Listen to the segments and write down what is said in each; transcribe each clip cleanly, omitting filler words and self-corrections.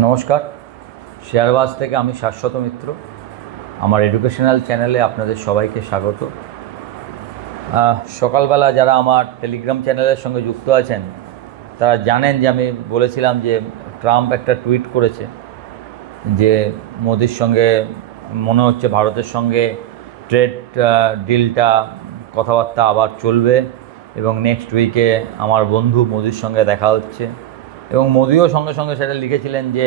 নমস্কার, শেয়ারবাজ থেকে আমি শাশ্বত মিত্র। আমার এডুকেশনাল চ্যানেলে আপনাদের সবাইকে স্বাগত। সকালবেলা যারা আমার টেলিগ্রাম চ্যানেলের সঙ্গে যুক্ত আছেন তারা জানেন যে আমি বলেছিলাম যে ট্রাম্প একটা টুইট করেছে যে মোদির সঙ্গে মনে হচ্ছে ভারতের সঙ্গে ট্রেড ডিলটা কথাবার্তা আবার চলবে এবং নেক্সট উইকে আমার বন্ধু মোদির সঙ্গে দেখা হচ্ছে। এবং মোদিও সঙ্গে সঙ্গে সেটা লিখেছিলেন যে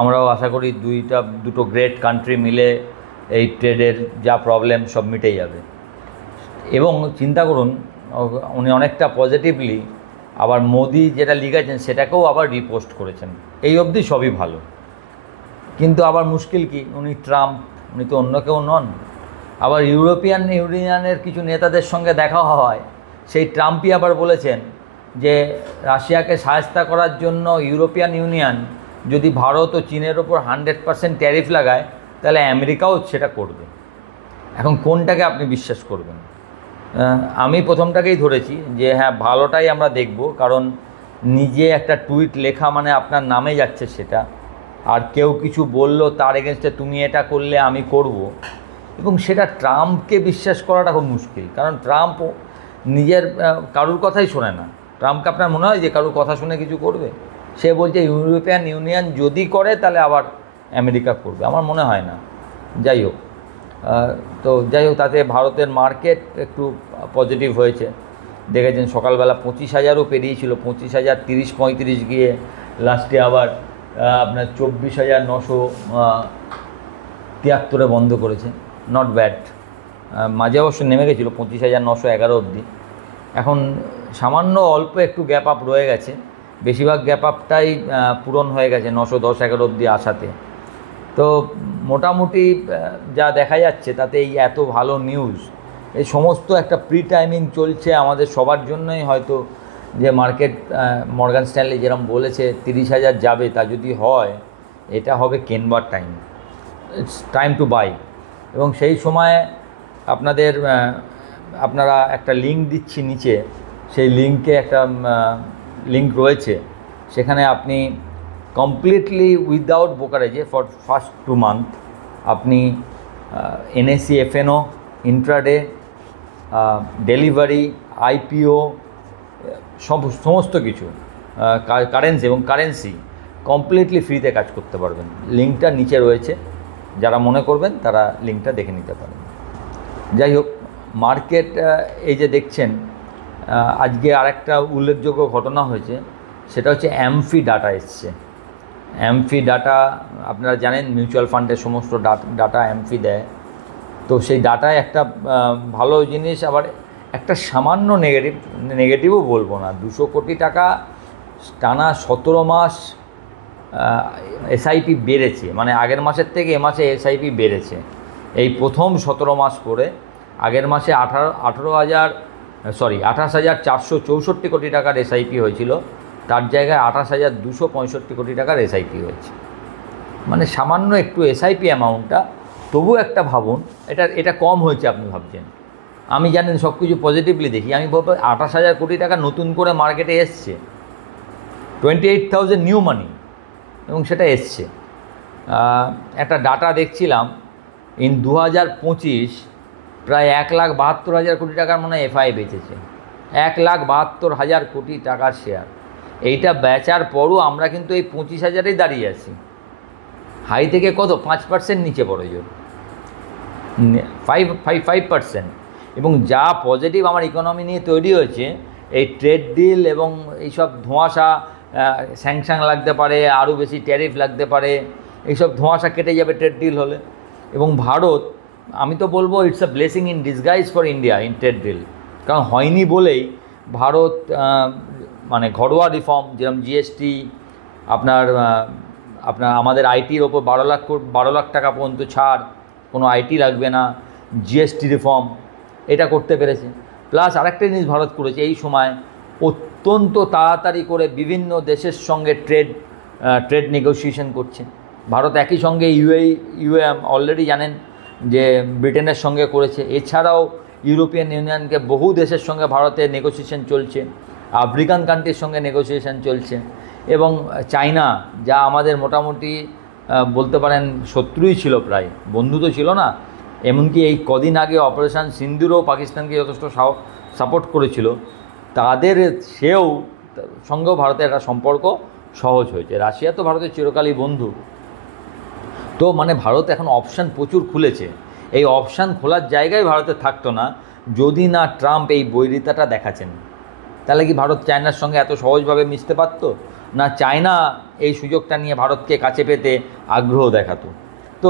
আমরাও আশা করি দুটো গ্রেট কান্ট্রি মিলে এই ট্রেডের যা প্রবলেম সব মিটে যাবে। এবং চিন্তা করুন, উনি অনেকটা পজিটিভলি আবার মোদি যেটা লিখেছেন সেটাকেও আবার রিপোস্ট করেছেন। এই অবধি সবই ভালো, কিন্তু আবার মুশকিল কি, উনি ট্রাম্প, উনি তো অন্য কেউ নন। আবার ইউরোপিয়ান ইউনিয়নের কিছু নেতাদের সঙ্গে দেখা হয়, সেই ট্রাম্পই আবার বলেছেন যে রাশিয়াকে সাহায্য করার জন্য ইউরোপিয়ান ইউনিয়ন যদি ভারত ও চীনের ওপর 100% ট্যারিফ লাগায় তাহলে আমেরিকাও সেটা করবে। এখন কোনটাকে আপনি বিশ্বাস করবেন? আমি প্রথমটাকেই ধরেছি যে হ্যাঁ, ভালোটাই আমরা দেখব, কারণ নিজে একটা টুইট লেখা মানে আপনার নামে যাচ্ছে সেটা, আর কেউ কিছু বললো তার এগেনস্টে তুমি এটা করলে আমি করব, এবং সেটা ট্রাম্পকে বিশ্বাস করাটা খুব মুশকিল। কারণ ট্রাম্প নিজের কারুর কথাই শোনে না। ট্রাম্পকে আপনার মনে হয় যে কারুর কথা শুনে কিছু করবে? সে বলছে ইউরোপিয়ান ইউনিয়ন যদি করে তাহলে আবার আমেরিকা করবে, আমার মনে হয় না। যাই হোক, তাতে ভারতের মার্কেট একটু পজিটিভ হয়েছে। দেখেছেন সকালবেলা 25,000ও পেরিয়েছিল, 25,000 30-35 গিয়ে লাস্টে আবার আপনার 24,973 বন্ধ করেছে। Not bad. মাঝে অবশ্য নেমে গেছিলো 25,911 অবধি। এখন সামান্য অল্প একটু গ্যাপ আপ রয়ে গেছে, বেশিরভাগ গ্যাপ আপটাই পূরণ হয়ে গেছে 910-11 অবধি আসাতে। তো মোটামুটি যা দেখা যাচ্ছে তাতে এই এত ভালো নিউজ, এই সমস্ত একটা প্রি টাইমিং চলছে আমাদের সবার জন্যই হয়তো, যে মার্কেট মর্গান স্ট্যানলি যেরকম বলেছে 30,000 যাবে, তা যদি হয় এটা হবে কেনবার time, it's time to buy. এবং সেই সময় আপনারা একটা লিঙ্ক দিচ্ছি নিচে, সেই লিঙ্কে একটা লিঙ্ক রয়েছে, সেখানে আপনি কমপ্লিটলি উইদাউট ব্রোকারেজে ফর ফার্স্ট 2 মান্থ আপনি NSE FNO, intraday, delivery, IPO সমস্ত কিছু, কারেন্সি কমপ্লিটলি ফ্রিতে কাজ করতে পারবেন। লিঙ্কটা নিচে রয়েছে, যারা মনে করবেন তারা লিঙ্কটা দেখে নিতে পারেন। যাই হোক, মার্কেট এই যে দেখছেন, আজকে আরেকটা উল্লেখযোগ্য ঘটনা হয়েছে, সেটা হচ্ছে অ্যামফি ডাটা এসছে। অ্যামফি ডাটা আপনারা জানেন, মিউচুয়াল ফান্ডের সমস্ত ডাটা অ্যামফি দেয়। তো সেই ডাটায় একটা ভালো জিনিস, আবার একটা সামান্য নেগেটিভও বলবো না, 200 কোটি টাকা টানা 17 মাস SIP বেড়েছে, মানে আগের মাসের থেকে এ মাসে SIP বেড়েছে। এই প্রথম 17 মাস পরে আগের মাসে 28,464 কোটি টাকার SIP হয়েছিল, তার জায়গায় 28,265 কোটি টাকার SIP হয়েছে। মানে সামান্য একটু SIP অ্যামাউন্টটা, তবু একটা ভাবুন, এটা কম হয়েছে আপনি ভাবছেন। আমি জানেন সব কিছু পজিটিভলি দেখি, আমি বলবো 28,000 কোটি টাকা নতুন করে মার্কেটে এসছে, 28,000 নিউ মানি, এবং সেটা এসছে। একটা ডাটা দেখছিলাম, ইন 2025 প্রায় 1,72,000 কোটি টাকার মনে হয় FI বেচেছে, 1,72,000 কোটি টাকার শেয়ার। এইটা বেচার পরও আমরা কিন্তু এই 25,000-এই দাঁড়িয়ে আছি। হাই থেকে কত 5% নিচে পড়ে যাবে, 5%। এবং যা পজিটিভ আমার ইকোনমি নিয়ে তৈরি হয়েছে, এই ট্রেড ডিল এবং এইসব ধোঁয়াশা, স্যাংশন লাগতে পারে, আরও বেশি ট্যারিফ লাগতে পারে, এইসব ধোঁয়াশা কেটে যাবে ট্রেড ডিল হলে। এবং ভারত, আমি তো বলবো it's a blessing in disguise for India in trade deal. কারণ হয়নি বলেই ভারত মানে ঘরোয়া রিফর্ম, যেরকম GST, আপনার আমাদের আইটির ওপর 12 লাখ টাকা পর্যন্ত ছাড়, কোনো আইটি লাগবে না, GST রিফর্ম, এটা করতে পেরেছে। প্লাস আরেকটা জিনিস ভারত করেছে, এই সময় অত্যন্ত তাড়াতাড়ি করে বিভিন্ন দেশের সঙ্গে ট্রেড নেগোসিয়েশন করছে ভারত। একই সঙ্গে ইউএ অলরেডি জানেন যে ব্রিটেনের সঙ্গে করেছে, এছাড়াও ইউরোপিয়ান ইউনিয়নকে বহু দেশের সঙ্গে ভারতের নেগোসিয়েশন চলছে, আফ্রিকান কান্ট্রির সঙ্গে নেগোসিয়েশন চলছে। এবং চায়না, যা আমাদের মোটামুটি বলতে পারেন শত্রুই ছিল, প্রায় বন্ধু তো ছিল না, এমনকি এই কদিন আগে অপারেশন সিন্দুরও পাকিস্তানকে যথেষ্ট সাপোর্ট করেছিল, তাদের সঙ্গেও ভারতের একটা সম্পর্ক সহজ হয়েছে। রাশিয়া তো ভারতের চিরকালই বন্ধু। তো মানে ভারত এখন অপশান প্রচুর খুলেছে। এই অপশান খোলার জায়গায় ভারতের থাকতো না যদি না ট্রাম্প এই বৈরিতাটা দেখাচ্ছেন। তাহলে কি ভারত চায়নার সঙ্গে এত সহজভাবে মিশতে পারত না? চায়না এই সুযোগটা নিয়ে ভারতকে কাছে পেতে আগ্রহ দেখাতো। তো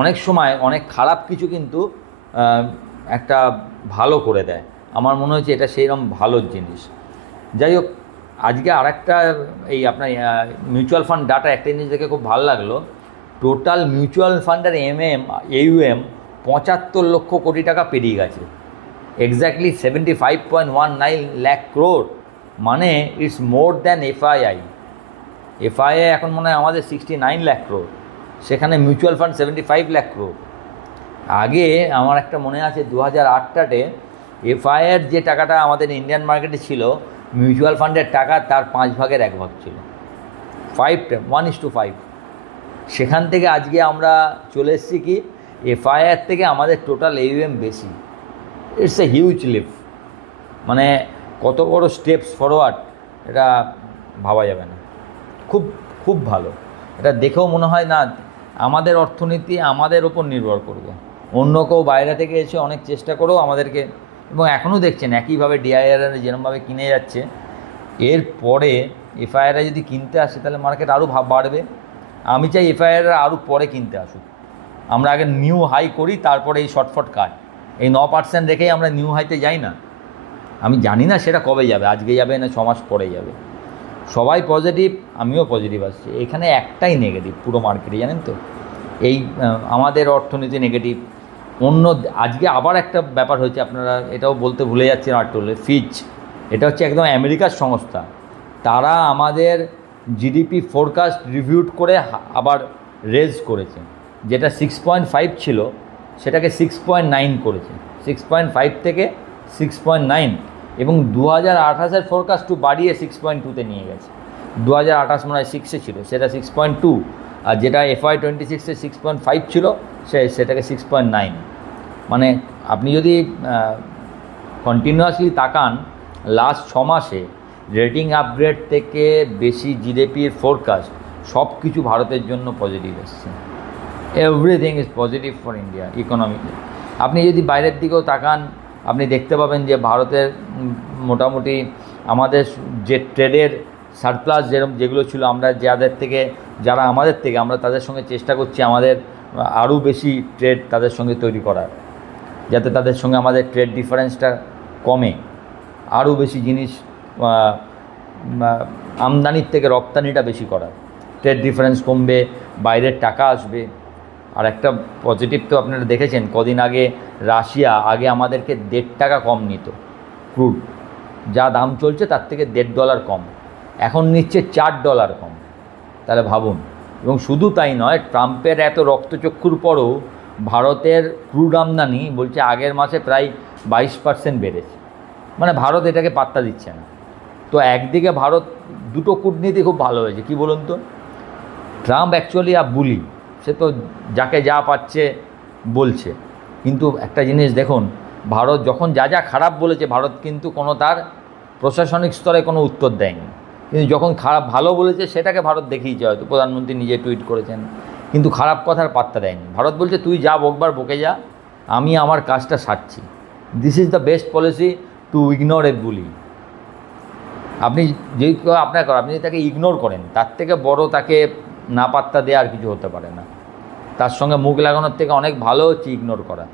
অনেক সময় অনেক খারাপ কিছু কিন্তু একটা ভালো করে দেয়। আমার মনে হচ্ছে এটা সেইরকম ভালো জিনিস। যাই হোক, আজকে আরেকটা এই আপনার মিউচুয়াল ফান্ড ডাটা একটা জিনিস দেখে খুব ভালো লাগলো। টোটাল মিউচুয়াল ফান্ডের AUM 75 লক্ষ কোটি টাকা পেরিয়ে গেছে। এক্স্যাক্টলি 75.19 লাখ ক্রোড়, মানে ইটস মোর দ্যান FII এখন মনে হয় আমাদের 69 লাখ ক্রোড়, সেখানে মিউচুয়াল ফান্ড 75 লাখ ক্রোড়। আগে আমার একটা মনে আছে 2008টাতে FIIর যে টাকাটা আমাদের ইন্ডিয়ান মার্কেটে ছিল, মিউচুয়াল ফান্ডের টাকা তার 5 ভাগের 1 ভাগ ছিল, 1:5। সেখান থেকে আজকে আমরা চলে এসেছি কি FIIর থেকে আমাদের টোটাল AUM বেশি। ইটস এ হিউজ লিপ, মানে কত বড় স্টেপস ফরওয়ার্ড এটা ভাবা যাবে না। খুব খুব ভালো। এটা দেখেও মনে হয় না আমাদের অর্থনীতি আমাদের ওপর নির্ভর করবে। অন্য কেউ বাইরে থেকে এসে অনেক চেষ্টা করেও আমাদেরকে, এবং এখনও দেখছেন একইভাবে DIR যেরকমভাবে কিনে যাচ্ছে, এরপরে FIIরা যদি কিনতে আসে তাহলে মার্কেট আরও বাড়বে। আমি চাই FIIরা আরও পরে কিনতে আসুক। আমরা আগে নিউ হাই করি, তারপরে এই শর্টফট কাট, এই 9% রেখেই আমরা নিউ হাইতে যাই না। আমি জানি না সেটা কবে যাবে, আজকে যাবে না 6 মাস পরে যাবে। সবাই পজিটিভ, আমিও পজিটিভ আসছি। এখানে একটাই নেগেটিভ পুরো মার্কেটে, জানেন তো, এই আমাদের অর্থনীতি নেগেটিভ। আজকে আবার একটা ব্যাপার হয়েছে, আপনারা এটাও বলতে ভুলে যাচ্ছেন আর্টলে, ফিচ, এটা হচ্ছে একদম আমেরিকার সংস্থা। তারা আমাদের GDP ফোরকাস্ট রিভিউড করে আবার রেজ করেছে। যেটা 6.5 ছিল সেটাকে 6.9 করেছে, 6.5 থেকে 6.9, এবং 2028-এর ফোরকাস্টও বাড়িয়ে 6.2-তে নিয়ে গেছে। 2028 মনে হয় 6-এ ছিল, সেটা 6.2, আর যেটা FY26-এ 6.5 ছিল সেটাকে 6.9। মানে আপনি যদি কন্টিনিউয়াসলি তাকান লাস্ট 6 মাসে রেটিং আপগ্রেড থেকে বেশি GDPর ফোরকাস্ট সব কিছু ভারতের জন্য পজিটিভ এসছে। Everything is positive for India ইকোনমিতে। আপনি যদি বাইরের দিকেও তাকান, আপনি দেখতে পাবেন যে ভারতের মোটামুটি আমাদের যে ট্রেডের সারপ্লাস যেগুলো ছিল, আমরা যারা আমাদের থেকে আমরা তাদের সঙ্গে চেষ্টা করছি আমাদের আরও বেশি ট্রেড তাদের সঙ্গে তৈরি করার, যাতে তাদের সঙ্গে আমাদের ট্রেড ডিফারেন্সটা কমে, আরও বেশি জিনিস আমদানির থেকে রপ্তানিটা বেশি করার, ট্রেড ডিফারেন্স কমবে, বাইরের টাকা আসবে। আর একটা পজিটিভ তো আপনারা দেখেছেন, কদিন আগে রাশিয়া আগে আমাদেরকে $1.5 কম নিত, ক্রুড যা দাম চলছে তার থেকে $1.5 কম, এখন নিচ্ছে $4 কম। তাহলে ভাবুন। এবং শুধু তাই নয়, ট্রাম্পের এত রক্তচক্ষুর পরও ভারতের ক্রুড আমদানি বলছে আগের মাসে প্রায় 22% বেড়েছে। মানে ভারত এটাকে পাত্তা দিচ্ছে না। তো একদিকে ভারত দুটো কূটনীতি খুব ভালো হয়েছে, কি বলুন তো। ট্রাম্প অ্যাকচুয়ালি বুলি, সে তো যাকে যা পাচ্ছে বলছে, কিন্তু একটা জিনিস দেখুন, ভারত যখন যা খারাপ বলেছে, ভারত কিন্তু কোনো তার প্রশাসনিক স্তরে কোনো উত্তর দেয়নি। কিন্তু যখন ভালো বলেছে সেটাকে ভারত দেখিয়েছে, হয়তো প্রধানমন্ত্রী নিজে টুইট করেছেন, কিন্তু খারাপ কথার পাত্তা দেয়নি। ভারত বলছে তুই যা বকবার বকে যা, আমি আমার কাজটা সারছি। This is the best policy to ignore a bully. আপনি আপনি যদি তাকে ইগনোর করেন, তার থেকে বড় তাকে না পাত্তা দেওয়া আর কিছু হতে পারে না। তার সঙ্গে মুখ লাগানোর থেকে অনেক ভালো হচ্ছে ইগনোর করা।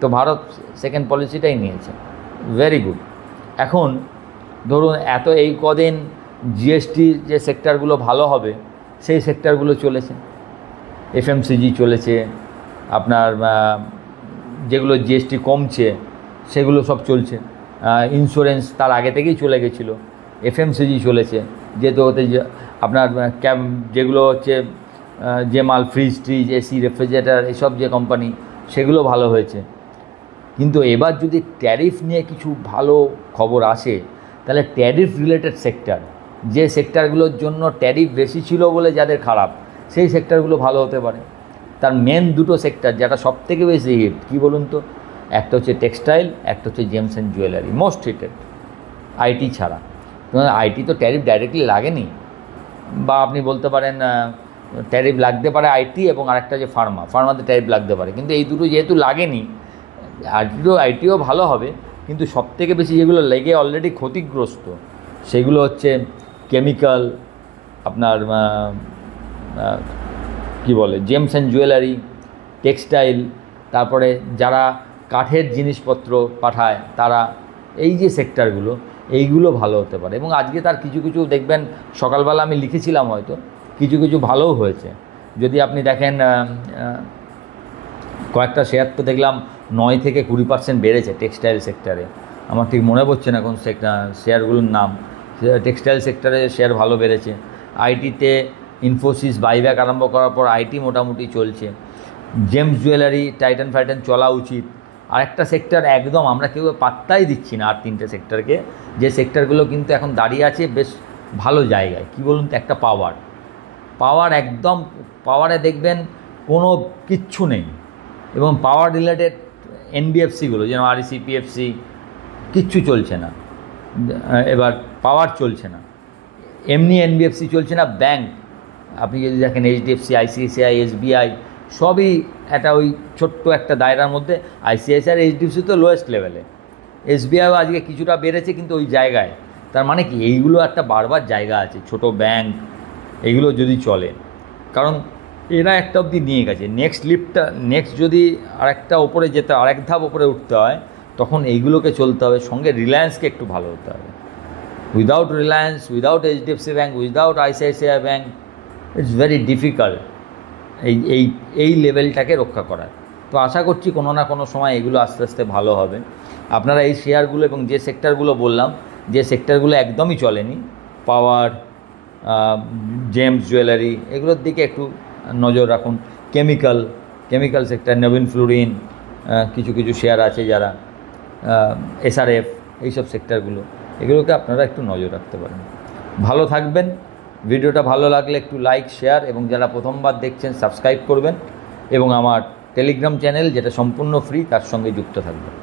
তো ভারত সেকেন্ড পলিসিটাই নিয়েছে, ভেরি গুড। এখন ধরুন এই কদিন GST যে সেক্টরগুলো ভালো হবে সেই সেক্টরগুলো চলেছে, FMCG চলেছে, আপনার যেগুলো GST কমছে সেগুলো সব চলছে। ইন্স্যুরেন্স তার আগে থেকেই চলে গেছিলো, FMCG চলেছে, যেহেতু ওতে আপনার যেগুলো হচ্ছে যে মাল, ফ্রিজ ট্রিজ, AC, রেফ্রিজারেটার, এসব যে কোম্পানি, সেগুলো ভালো হয়েছে। কিন্তু এবার যদি ট্যারিফ নিয়ে কিছু ভালো খবর আসে, তাহলে ট্যারিফ রিলেটেড সেক্টর যে সেক্টরগুলোর জন্য ট্যারিফ বেশি ছিল বলে যাদের খারাপ, সেই সেক্টরগুলো ভালো হতে পারে। তার মেন দুটো সেক্টর যেটা সবথেকে বেশি হিট কী বলুন তো, একটা হচ্ছে টেক্সটাইল, একটা হচ্ছে James and jewellery, most heated IT ছাড়া। আইটি তো ট্যারিফ ডাইরেক্টলি লাগেনি, বা আপনি বলতে পারেন ট্যারিফ লাগতে পারে আইটি এবং আরেকটা যে ফার্মাতে ট্যারিফ লাগতে পারে, কিন্তু এই দুটো যেহেতু লাগেনি, আইটিও ভালো হবে। কিন্তু সবথেকে বেশি যেগুলো লেগে অলরেডি ক্ষতিগ্রস্ত সেগুলো হচ্ছে কেমিক্যাল, আপনার কি বলে জেমস অ্যান্ড জুয়েলারি, টেক্সটাইল, তারপরে যারা কাঠের জিনিসপত্র পাঠায় তারা, এই যে সেক্টরগুলো এইগুলো ভালো হতে পারে। এবং আজকে তার কিছু কিছু দেখবেন, সকালবেলা আমি লিখেছিলাম হয়তো, কিছু কিছু ভালোও হয়েছে। যদি আপনি দেখেন কয়েকটা শেয়ার তো দেখলাম 9 থেকে 20% বেড়েছে টেক্সটাইল সেক্টরে। আমার ঠিক মনে পড়ছে না কোন শেয়ারগুলোর নাম। টেক্সটাইল সেক্টরে শেয়ার ভালো বেড়েছে। আইটিতে ইনফোসিস বাইব্যাক আরম্ভ করার পর আইটি মোটামুটি চলছে। জেমস জুয়েলারি, টাইটান ফাইটান চলা উচিত। আরেকটা সেক্টর একদম আমরা কেউ পাত্তাই দিচ্ছি না, আর 3টে সেক্টরকে, যে সেক্টরগুলো কিন্তু এখন দাঁড়িয়ে আছে বেশ ভালো জায়গায়। কি বলুন তো, একটা পাওয়ার একদম, পাওয়ারে দেখবেন কোনো কিচ্ছু নেই, এবং পাওয়ার রিলেটেড এনবিএফসিগুলো যেন আরইসি, পিএফসি, কিচ্ছু চলছে না। এবার পাওয়ার চলছে না, এমনি এনবিএফসি চলছে না। ব্যাংক আপনি যদি দেখেন এইচডিএফসি, আইসিআইসিআই, এসবিআই সবই একটা ওই ছোট্ট একটা দায়রার মধ্যে। আইসিআইসিআই, এইচডিএফসি তো লোয়েস্ট লেভেলে, এসবিআইও আজকে কিছুটা বেড়েছে কিন্তু ওই জায়গায়। তার মানে কি, এইগুলো একটা বারবার জায়গা আছে, ছোট ব্যাংক এইগুলো যদি চলে, কারণ এরা একটা অবধি নিয়ে গেছে। নেক্সট যদি আরেকটা ওপরে যেতে, আরেক ধাপ ওপরে উঠতে হয়, তখন এইগুলোকে চলতে হবে। সঙ্গে রিলায়েন্সকে একটু ভালো হতে হবে। Without Reliance, without HDFC bank, without ICICI bank, it's very difficult এই লেভেলটাকে রক্ষা করার। তো আশা করছি কোনো না কোনো সময় এগুলো আস্তে আস্তে ভালো হবে। আপনারা এই শেয়ারগুলো এবং যে সেক্টরগুলো বললাম, যে সেক্টরগুলো একদমই চলেনি, পাওয়ার, জেমস জুয়েলারি, এগুলোর দিকে একটু নজর রাখুন। কেমিক্যাল সেক্টর, নবীন ফ্লুরিন, কিছু কিছু শেয়ার আছে যারা, এসআরএফ, এইসব সেক্টরগুলো, এগুলোকে আপনারা একটু নজর রাখতে পারেন। ভালো থাকবেন। ভিডিওটা ভালো লাগলে একটু লাইক, শেয়ার, এবং যারা প্রথমবার দেখছেন সাবস্ক্রাইব করবেন, এবং আমার টেলিগ্রাম চ্যানেল যেটা সম্পূর্ণ ফ্রি তার সঙ্গে যুক্ত থাকবেন।